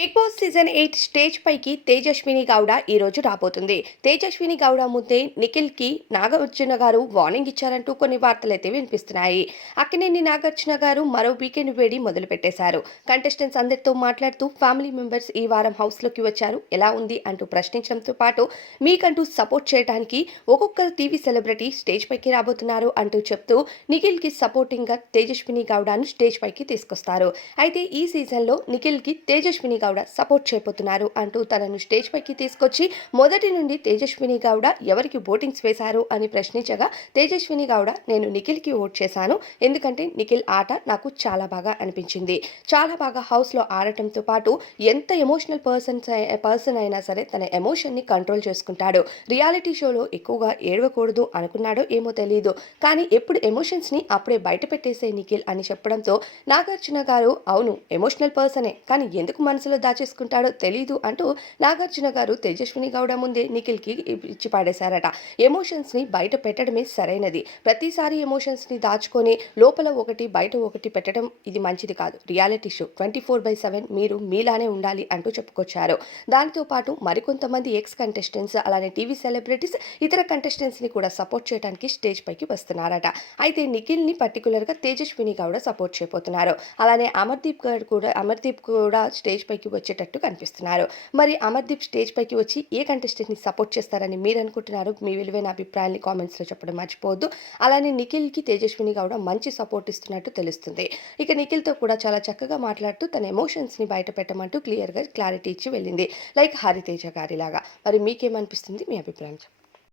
Big boss season 8 stage పైకి తేజస్విని గౌడ ఈ రోజు రాబోతుంది. తేజస్విని గౌడ ముందే నిఖిల్ కి నాగార్జున గారు వార్నింగ్ ఇచ్చారంటూ కొన్ని వార్తలైతే వినిపిస్తున్నాయి. అక్కినేని నాగార్జున గారు మరో వీకెండ్ వేడి మొదలు పెట్టేశారు. కంటెస్టెంట్స్ అందరితో మాట్లాడుతూ ఫ్యామిలీ మెంబర్స్ ఈ వారం హౌస్ లోకి వచ్చారు, ఎలా ఉంది అంటూ ప్రశ్నించడంతో పాటు మీకంటూ సపోర్ట్ చేయడానికి ఒక్కొక్క టీవీ సెలబ్రిటీ స్టేజ్ పైకి రాబోతున్నారు అంటూ చెప్తూ నిఖిల్ కి సపోర్టింగ్ గా తేజస్విని గౌడను స్టేజ్ పైకి తీసుకొస్తారు. అయితే ఈ సీజన్ లో నిఖిల్ కి తేజస్విని గౌడ సపోర్ట్ చేయబోతున్నారు అంటూ తనను స్టేజ్ పైకి తీసుకొచ్చి మొదటి నుండి తేజస్విని గౌడ ఎవరికి ఓటింగ్స్ వేశారు అని ప్రశ్నించగా తేజస్విని గౌడ నేను నిఖిల్ కి ఓట్ చేశాను, ఎందుకంటే నిఖిల్ ఆట నాకు చాలా బాగా అనిపించింది, చాలా బాగా హౌస్ లో ఆడటంతో పాటు ఎంత ఎమోషనల్ పర్సన్ అయినా సరే తన ఎమోషన్ ని కంట్రోల్ చేసుకుంటాడు. రియాలిటీ షోలో ఎక్కువగా ఏడవకూడదు అనుకున్నాడో ఏమో తెలియదు, కానీ ఎప్పుడు ఎమోషన్స్ ని అప్పుడే బయట పెట్టేసే నిఖిల్ అని చెప్పడంతో నాగార్జున గారు అవును ఎమోషనల్ పర్సనే, కానీ ఎందుకు మనసులో దాచేసుకుంటాడో తెలీదు అంటూ నాగార్జున గారు తేజస్విని గౌడ ముందే నిఖిల్ కి ఇచ్చి పాడేశారట. ఎమోషన్స్ ని బయట పెట్టడమే సరైనది, ప్రతిసారి ఎమోషన్స్ ని దాచుకొని లోపల ఒకటి బయట ఒకటి పెట్టడం ఇది మంచిది కాదు. రియాలిటీ షో 24/7 మీరు మీలానే ఉండాలి అంటూ చెప్పుకొచ్చారు. దానితో పాటు మరికొంతమంది ఎక్స్ కంటెస్టెంట్స్ అలానే టీవీ సెలబ్రిటీస్ ఇతర కంటెస్టెంట్స్ ని కూడా సపోర్ట్ చేయడానికి స్టేజ్ పైకి వస్తున్నారట. అయితే నిఖిల్ ని పర్టికులర్ గా తేజస్విని గౌడ సపోర్ట్ చేయబోతున్నారు. అలానే అమర్దీప్ కూడా స్టేజ్ పైకి వచ్చేటట్టు కనిపిస్తున్నారు. మరి అమర్దీప్ స్టేజ్ పైకి వచ్చి ఏ కంటెస్టెంట్ ని సపోర్ట్ చేస్తారని మీరు అనుకుంటున్నారు? మీ విలువైన అభిప్రాయాన్ని కామెంట్స్ లో చెప్పడం మర్చిపోవద్దు. అలానే నిఖిల్ కి తేజస్విని గౌడ మంచి సపోర్ట్ ఇస్తున్నట్టు తెలుస్తుంది. ఇక నిఖిల్ తో కూడా చాలా చక్కగా మాట్లాడుతూ తన ఎమోషన్స్ ని బయట పెట్టమంటూ క్లియర్ గా క్లారిటీ ఇచ్చి వెళ్ళింది, లైక్ హరితేజ గారిలాగా. మరి మీకేమనిపిస్తుంది? మీ అభిప్రాయం చెప్పండి.